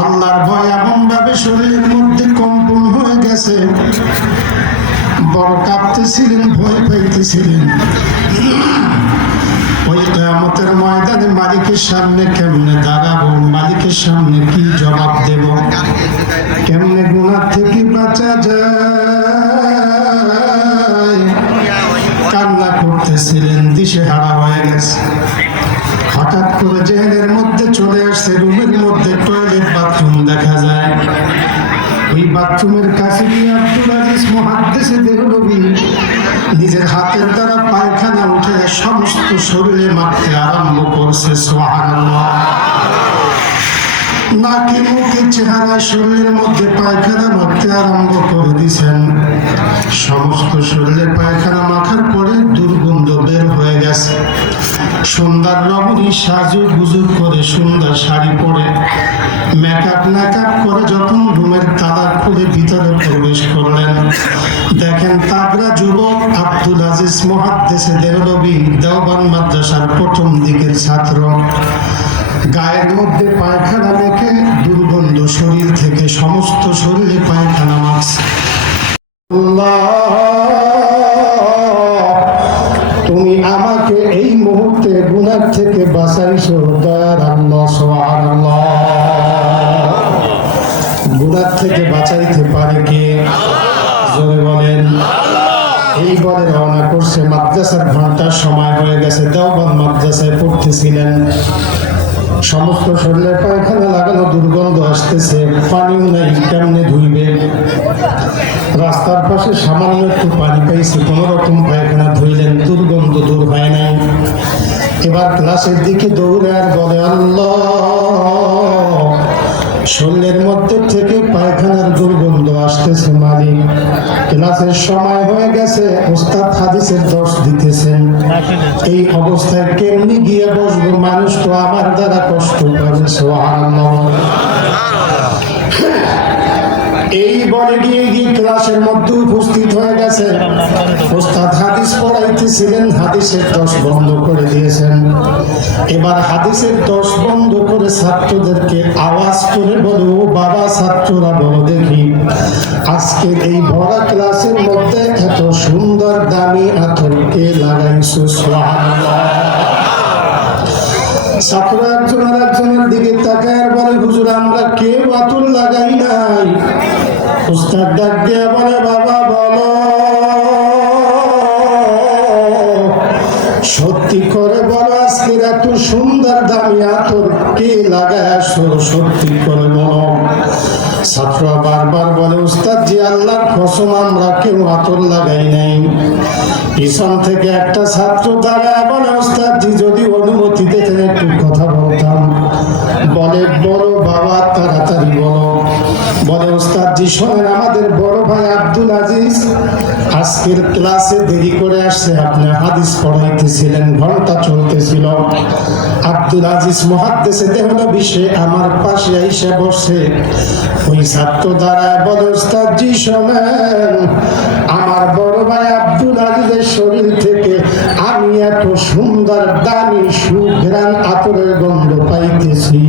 আল্লাহর ভয় এমন ভাবে শরীরের মধ্যে কম্পন হয়ে গেছে, বড় কাঁপতেছিলেন, ভয় পাইতেছিলেন। ওই কিয়ামতের ময়দানে মালিকের সামনে কেমনে দাঁড়াবো, মালিকের সামনে কি জবাব দেব, কেমনে গুনাহ থেকে বাঁচা যায়, কান্না করতেছিলেন, দিশেহারা হয়ে গেছে। হঠাৎ করে জেহেনের মধ্যে চলে আসছে, রুমের মধ্যে টয়লেট বাথরুম দেখা যায়। ওই বাথরুমের কাছে গিয়ে আব্দুল আজিজ মুহাদ্দিসে দেহলভী নিজের হাতের দ্বারা পায়খানা উঠে সমস্ত শরীরে মারতে আরম্ভ করছে। সুবহানাল্লাহ। নাকি মুখে চেহারা শরীরের মধ্যে পায়খানা মারতে আরম্ভ করে দিয়েছেন। সমস্ত শরীরে পায়খানা মাখার পরে দুর্গন্ধ বের হয়ে গেছে। সুন্দর রমণী সাজু গুজু করে সুন্দর শাড়ি পরে মেকআপ করে যখন রুমের তালা খুলে ভিতরে প্রবেশ করলেন, দেখেন তাগড়া যুবক আব্দুল আজিজ মুহাদ্দিসে দেহলভী দেওবন্দ মাদ্রাসার প্রথম দিকের ছাত্র, গায়ের মধ্যে পায়খানা মেখে দুর্গন্ধ শরীর থেকে সমস্ত শরীরে পায়খানা মাখছে। তুমি আমাকে এই মুহূর্তে গুনাহ থেকে বাঁচাইছো দয়ার আল্লাহ। সুবহানাল্লাহ। গুনাহ থেকে বাঁচাইতে পারে কে? জোরে বলেন। এই বলে রওনা করছে। মাদ্রাসার ঘন্টার সময় হয়ে গেছে। দেওবন্দ মাদ্রাসায় পড়তেছিলেন। সমস্ত শরীরে পায়খানা লাগানো, দুর্গন্ধ আসতেছে, পানিও নাই, কেমনে ধুইবে? রাস্তার পাশে সামান্য একটু পানি পাইছে, কোন রকম পায়খানা ধুইলেন, দুর্গন্ধ দূর হয় নাই। এবার ক্লাসের দিকে দৌড়ে আর বলে, আল্লাহ, শরীরের মধ্যে থেকে পায়খানার দুর্গন্ধ আসতেছে মালিক। ক্লাসের সময় হয়ে গেছে, ওস্তাদ হাদিসের দর্শ দিতেছেন। এই অবস্থায় কেমনি গিয়ে বসবো? মানুষ তো আমার দ্বারা কষ্ট পাবে। সুবহানাল্লাহ। এই বলে গিয়ে ক্লাসের মধ্যে উপস্থিত হয়ে গেছে। ওস্তাদ হাদিস পড়াইতেছিলেন, হাদিসের দর্শ বন্ধ করে দিয়েছেন। এবার হাদিসের দর্শ বন্ধ করে ছাত্রদেরকে আওয়াজ করে বলে, ও বাবা ছাত্ররা বলো দেখি, আজকে এই ভরা ক্লাসের মধ্যে এত সুন্দর দামি আতর কে লাগাইছো? সুবহানাল্লাহ। ছাত্র একজন আর একজনের দিকে তাকায় আর বলে, হুজুর আমরা কেউ আতর লাগাই নাই। উস্তাদ ডাক দিয়ে বলে, বাবা বলো, সত্যি করে বলো, আজকের এত সুন্দর দামি আতর কে লাগায় আসো? সত্যি করে বলো। ছাত্র বারবার বলে, উস্তাদ জি আল্লাহর কসম আমরা কেউ আতর লাগাই নাই। পিছন থেকে একটা ছাত্র দাঁড়ায় বলে, উস্তাদ জি যদি অনুমতি দিতেন একটু কথা বলতাম। বলে, বলো বাবা তাড়াতাড়ি বলো। বলে, উস্তাদ জি শোনেন, আমাদের বড় ভাই আব্দুল আজিজ আজকের ক্লাসে দেরি করে আসছে। আপনি হাদিস পড়াইতেছিলেন, ঘন্টা চলতেছিল। আব্দুল আজিজ মুহাদ্দিসে দেহলভী সে আমার পাশে এসে বসে। ওই ছাত্র দাঁড়ায় বলে, উস্তাদ জি শোনেন, আমার বড় ভাই আব্দুল আজিজের শরীর থেকে আমি এত সুন্দর দামি সুঘ্রাণ আতরের গন্ধ পাইতেছি।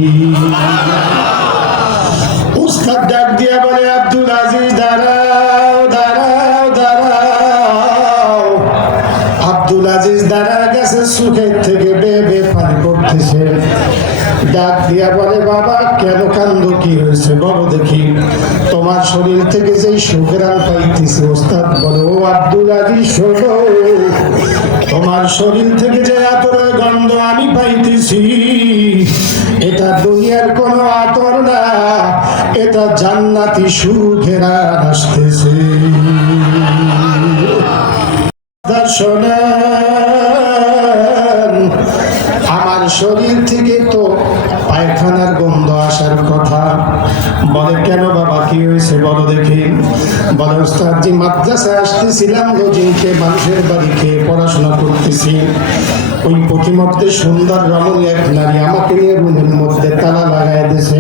উস্তাদ ডাক দিয়ে বলে, আব্দুল আজিজ দাঁড়াও দাঁড়াও দাঁড়াও। আব্দুল আজিজ দাঁড়া গেছে, সুখের থেকে বেয়ে বেয়ে পানি পড়তেছে। ডাক দিয়া বলে, বাবা কেন কান্দো, কি হয়েছে বলো দেখি? তোমার শরীর থেকে যেই সুঘ্রাণ পাইতেছি। ওস্তাদ বলে, ও আব্দুল আজিজ শোনো, তোমার শরীর থেকে যে আতরের গন্ধ আমি পাইতেছি, এটা দুনিয়ার কোনো আতর না, এটা জান্নাতি সুঘ্রাণ আসতেছে। আমার শরীর থেকে তো পায়খানার গন্ধ আসার কথা। বলে, কেন বাবা কি হয়েছে বলো দেখি? বলে, উস্তাদ জি মাদ্রাসায় আসতেছিলাম, লজিংকে মানুষের বাড়ি খেয়ে পড়াশোনা করতেছি। ওই প্রতিমধ্যে সুন্দর রমণী এক নারী আমাকে নিয়ে রুমের মধ্যে তালা লাগাই দিয়েছে।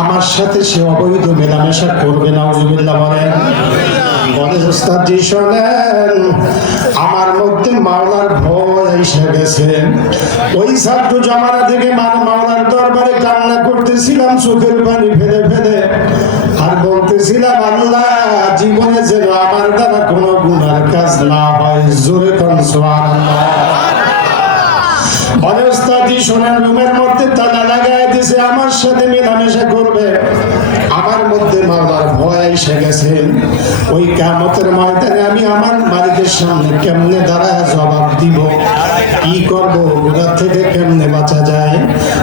আমার সাথে সে অবৈধ মেলামেশা করবে, নাউজুবিল্লাহ বলেন। বলে, উস্তাদ জি শোনেন, আমার মধ্যে মাওলার ভয় এসে গেছে। ওই ছাত্র জমানা থেকে মাওলার দরবারে কান্না করতে করতেছিলাম চোখের পানি ফেলে ফেলে, আর বলতেছিলাম আল্লাহ জীবনে যেন আমার দ্বারা কোনো গুনার কাজ না হয়। জোরে কোন সুবহানাল্লাহ। বলে ওস্তাদি সোনার রুমের মধ্যে তালা লাগায় দিছে, আমার সাথে মেলামেশা করবে। আমার মধ্যে মাওলার ভয় এসে গেছে। ওই কিয়ামতের ময়দানে আমি আমার মালিকের সামনে কেমনে দাঁড়ায় জবাব দিব, কি করব, গুনাহ থেকে কেমনে বাঁচা যায়।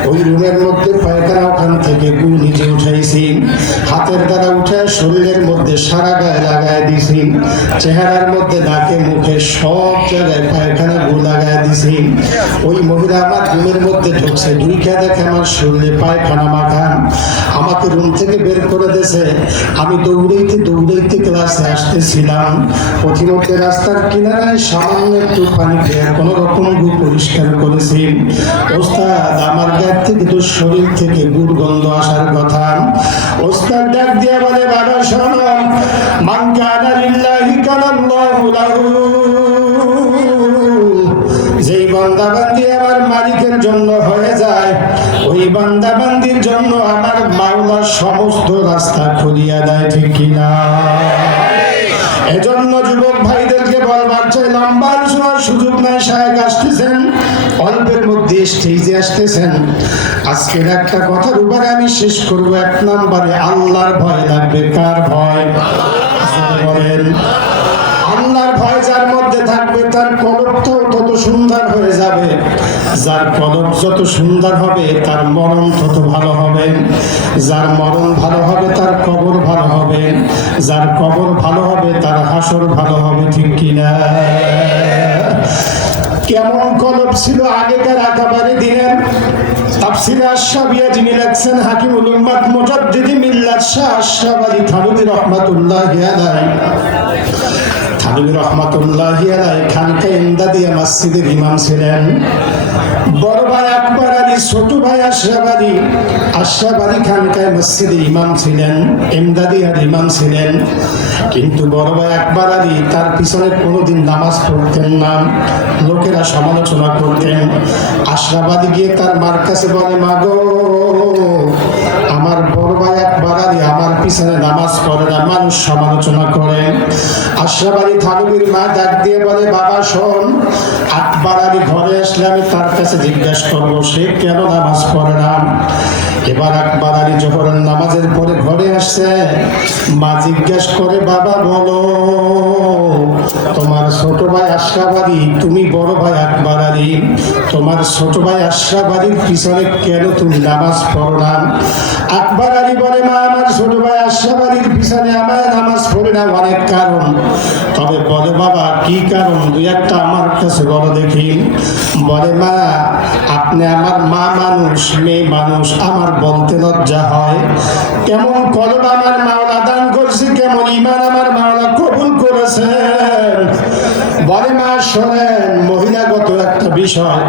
ওই রুমের মধ্যে পায়খানা, ওখান থেকে গু নিজে উঠাইছি, হাতের দ্বারা উঠে শরীরের মধ্যে সারা গায়ে লাগায় দিছি, চেহারার মধ্যে নাকে মুখে সব জায়গায় পায়খানা গু লাগায় দিছি। ওই মহিলা আমার রুমের মধ্যে ঢুকছে, ঢুইকা দেখে আমার শরীরে পায়খানা মাখা, আমাকে রুম থেকে বের করে দিয়েছে। আমি দৌড়াইতে দৌড়াইতে ক্লাসে আসতেছিলাম, পথিমধ্যে রাস্তার কিনারায় সামান্য একটু পানি খেয়ে কোন রকম গু পরিষ্কার করেছি। ওস্তাদ আমার গায়ের থেকে তো শরীর থেকে গুড় গন্ধ আসার কথা। ওস্তাদ ডাক দিয়া বলে বাবা শোনো, মান কানা লিল্লাহি কানাল্লাহু লাহু, যেই বান্দাবান্দি আমার মালিকের জন্য হয়ে যায়, ওই বান্দাবান্দির জন্য আমার মাওলা সমস্ত রাস্তা খুলিয়া দেয়, ঠিক কিনা? এজন্য যুবক ভাইদেরকে বলবার চাই, লম্বা আলোচনার সুযোগ নাই, শায়েখ আসতেছেন, অল্পের মধ্যে স্টেজে আসতেছেন। আজকের একটা কথার উপরে আমি শেষ করব। এক নম্বরে আল্লাহর ভয় লাগবে। কার ভয়? বলেন। আল্লাহর ভয় যার মধ্যে থাকবে তার কলবটাও তত সুন্দর হয়ে যাবে। যার কলব যত সুন্দর হবে তার মরণ তত ভালো হবে। যার মরণ ভালো হবে তার কবর ভালো হবে। যার কবর ভালো হবে তার হাসর ভালো হবে, ঠিক কিনা? কেমন কলব ছিল আগেকার একেবারে দিনের তাফসীরে আশ-শাবিয়া যিনি লিখছেন হাকিমুল উম্মাত মুজাদ্দিদি মিল্লাত শাহ আশরাফ আলী থানভী রাহমাতুল্লাহি আলাইহি। থানভী রাহমাতুল্লাহি আলাইহি খানকা ইমদাদিয়া মসজিদের ইমাম ছিলেন। বড় ভাই আকবর আলী, ছোট ভাই আশরাফ আলী। আশরাফ আলী খানকায় মসজিদের ইমাম ছিলেন, ইমদাদিয়ার ইমাম ছিলেন। কিন্তু বড় ভাই আকবর আলী তার পিছনে কোনোদিন নামাজ পড়তেন না, লোকেরা সমালোচনা করতেন। আশরাফ আলী গিয়ে তার মার কাছে বলে, মা গো, আমার বড় ভাই আকবর আলী আমার পিছনে নামাজ পড়ে না, মানুষ সমালোচনা করে। আশরাফ আলী থানভীর মা ডাক দিয়ে বলে, বাবা শোন, আকবর আলী ঘরে আসলে আমি তার কাছে জিজ্ঞাসা করবো সে কেন নামাজ পড়ে না। এবার আকবর আলী জোহরের নামাজের পরে ঘরে আসছে, মা জিজ্ঞাসা করে, বাবা বলো, তোমার ছোট ভাই আশরাফ আলী, তুমি বড় ভাই আকবর আলী, তোমার ছোট ভাই আশরাফ আলীর পিছনে কেন তুমি নামাজ পড়ো না? আকবর আলী বলে, মা আমার ছোট ভাই আশরাফ আলীর পিছনে আমার নামাজ পড়ে না অনেক কারণ, তবে বলে বাবা কি কারণ, দুই একটা আমার কাছে বলো দেখি। বলে, মা আপনি আমার মা মানুষ, মেয়ে মানুষ, আমার বলতে লজ্জা হয়। কেমন কলব আমার মাওলা দান করছে, কেমন ঈমান আমার মাওলা কবুল করেছেন। বলে, মা শোনেন, মহিলাগত একটা বিষয়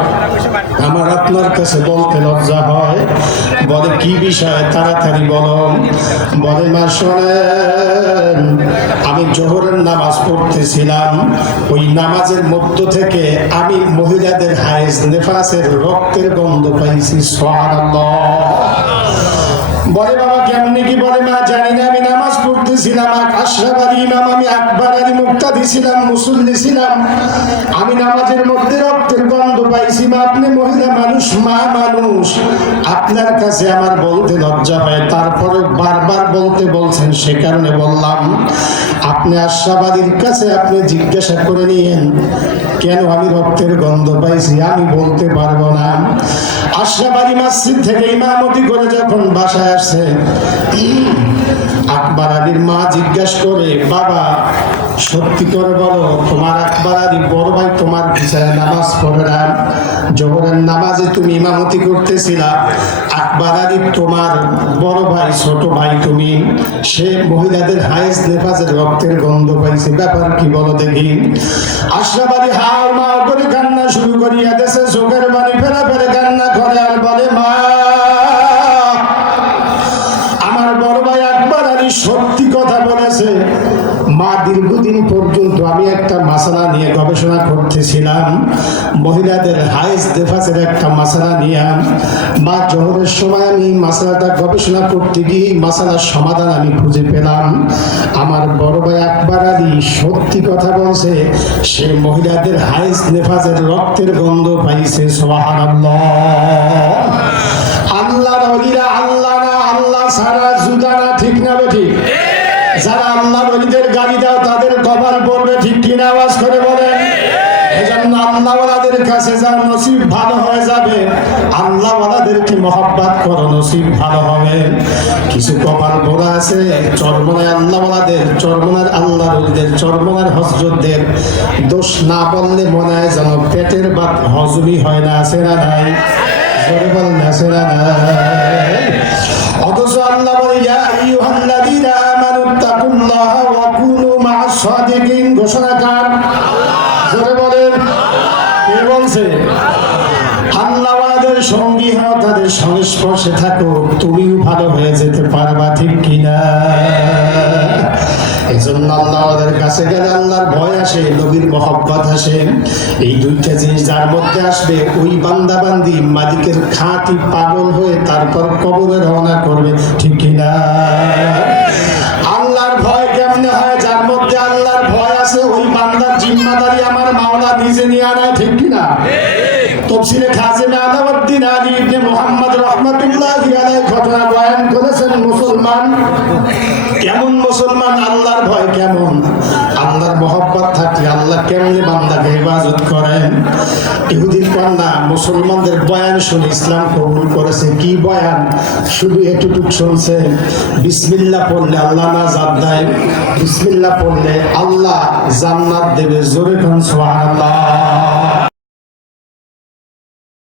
আমার আপনার কাছে বলতে লজ্জা হয়। বলে, কি বিষয়, তাড়াতাড়ি বলো। বলে, মা শোনেন, আমি জোহরের নামাজ পড়তেছিলাম, ওই নামাজের মধ্য থেকে আমি মহিলাদের হায়েজ নেফাসের রক্তের গন্ধ পাইছি। সুবহানাল্লাহ। বলে, বাবা কেমনি কি? বলে, মা জানি না, আমি নামাজ পড়তেছিলাম, আশরাফ আলী ইমাম, আমি আকবর আলী মুক্তাদি ছিলাম, মুসল্লি ছিলাম, আমি নামাজের মধ্যে রক্তের গন্ধ পাইছি। মা আপনি মহিলা মানুষ, মা মানুষ, আপনার কাছে আমার বলতে লজ্জা হয়, তারপরে বারবার বলতে বলছেন, সে কারণে বললাম। আপনি আশরাফ আলীর কাছে আপনি জিজ্ঞাসা করে নিয়েন কেন আমি রক্তের গন্ধ পাইছি, আমি বলতে পারবো না। আশরাফ আলী মসজিদ থেকে ইমামতি করে যখন বাসায় আসছে, আকবর আলীর মা জিজ্ঞাসা করে, বাবা সত্যি করে বলো, তোমার আকবর আলী বড় ভাই তোমার পিছনে নামাজ পড়ে না, জোহরের নামাজে তুমি ইমামতি করতেছিলা, আকবর আলী তোমার বড় ভাই, ছোট ভাই তুমি, সে মহিলাদের হায়েজ নেফাসের রক্তের গন্ধ পাইছে, ব্যাপার কি বলো দেখি। আশরাফ আলী হাও মাও করে কান্না শুরু করিয়া দেশে, চোখের পানি ফেলে ফেলে কান্না করে, আর বলে, মা আমার বড় ভাই আকবর আলী সত্যি কথা বলেছে। মা দীর্ঘদিন পর্যন্ত আমি একটা মাসালা নিয়ে গবেষণা করতেছিলাম, মহিলাদের হাইজ নেফাসের একটা মাসালা নিয়ে। বা জোহরের সময় আমি মাসালাটা গবেষণা করতে গিয়ে মাসালার সমাধান আমি খুঁজে পেলাম। আমার বড় ভাই আকবর আলী সত্যি কথা বলছে, সে মহিলাদের হাইজ নেফাসের রক্তের গন্ধ পাইছে। সুবহানাল্লাহ। আল্লাহর ওলিরা আল্লাহ না, আল্লাহ ছাড়া জুদা না, ঠিক না বেঠিক? যারা আল্লাহর ওলিদের গালি দাও তাদের কপাল পড়বে, ঠিক কিনা? আওয়াজ করে বলেন। এজন্য আল্লাহওয়ালাদের কাছে যার নসিব ভালো হয়ে যাবে, আল্লাহওয়ালাদেরকে মহব্বত করো, নসিব ভালো হবে। কিছু কপাল পোড়া আছে চরমনায় আল্লাহওয়ালাদের, চরমনার আল্লাহর ওলিদের, চরমনার হযরতদের দোষ না বললে মনে হয় যেন পেটের ভাত হজমই হয় না। আছে না নাই? জোরে বলেন, আছে না নাই? অথচ আল্লাহ বলে ইয়া আইয়ুহাল্লাযীনা আমানুত্তাকুল্লাহা ওয়া কুনু মা'আস সাদিকিন। ঘোষণা কার? জোরে বলেন। কে বলছে? আল্লাহওয়ালাদের সঙ্গী হও, তাদের সংস্পর্শে থাকো, তুমিও ভালো হয়ে যেতে পারবা, ঠিক কিনা? এজন্য আল্লাহওয়ালাদের কাছে গেলে আল্লাহর ভয় আসে, নবীর মহব্বত আসে। এই দুইটা জিনিস যার মধ্যে আসবে, ওই বান্দা বান্দি মালিকের খাঁটি পাগল হয়ে তারপর কবরে রওনা করবে, ঠিক কিনা? আল্লাহর ভয় কেমনে হয়? যার মধ্যে আল্লাহর ভয় আছে, ওই বান্দার জিম্মাদারি আমার মাওলা নিজে নিয়ে আনায়, ঠিক কিনা? তফসিরে খাজেমে আলাউদ্দিন আলী ইবনে মুহাম্মদ রাহমাতুল্লাহি আলাইহি ঘটনা বয়ান করেছেন। মুসলমান কেমন? মুসলমান আল্লাহর ভয় কেমন? আল্লাহর মহব্বত থাকলে আল্লাহ কেমনে বান্দাকে ইবাদত করেন। ইহুদির কন্যা মুসলমানদের বয়ান শুনে ইসলাম কবুল করেছে। কি বয়ান? শুধু এতটুক শুনছে, বিসমিল্লাহ পড়লে আল্লাহ নাজাত দেয়, বিসমিল্লাহ পড়লে আল্লাহ জান্নাত দেবে। জোরে কোন সুবহানাল্লাহ।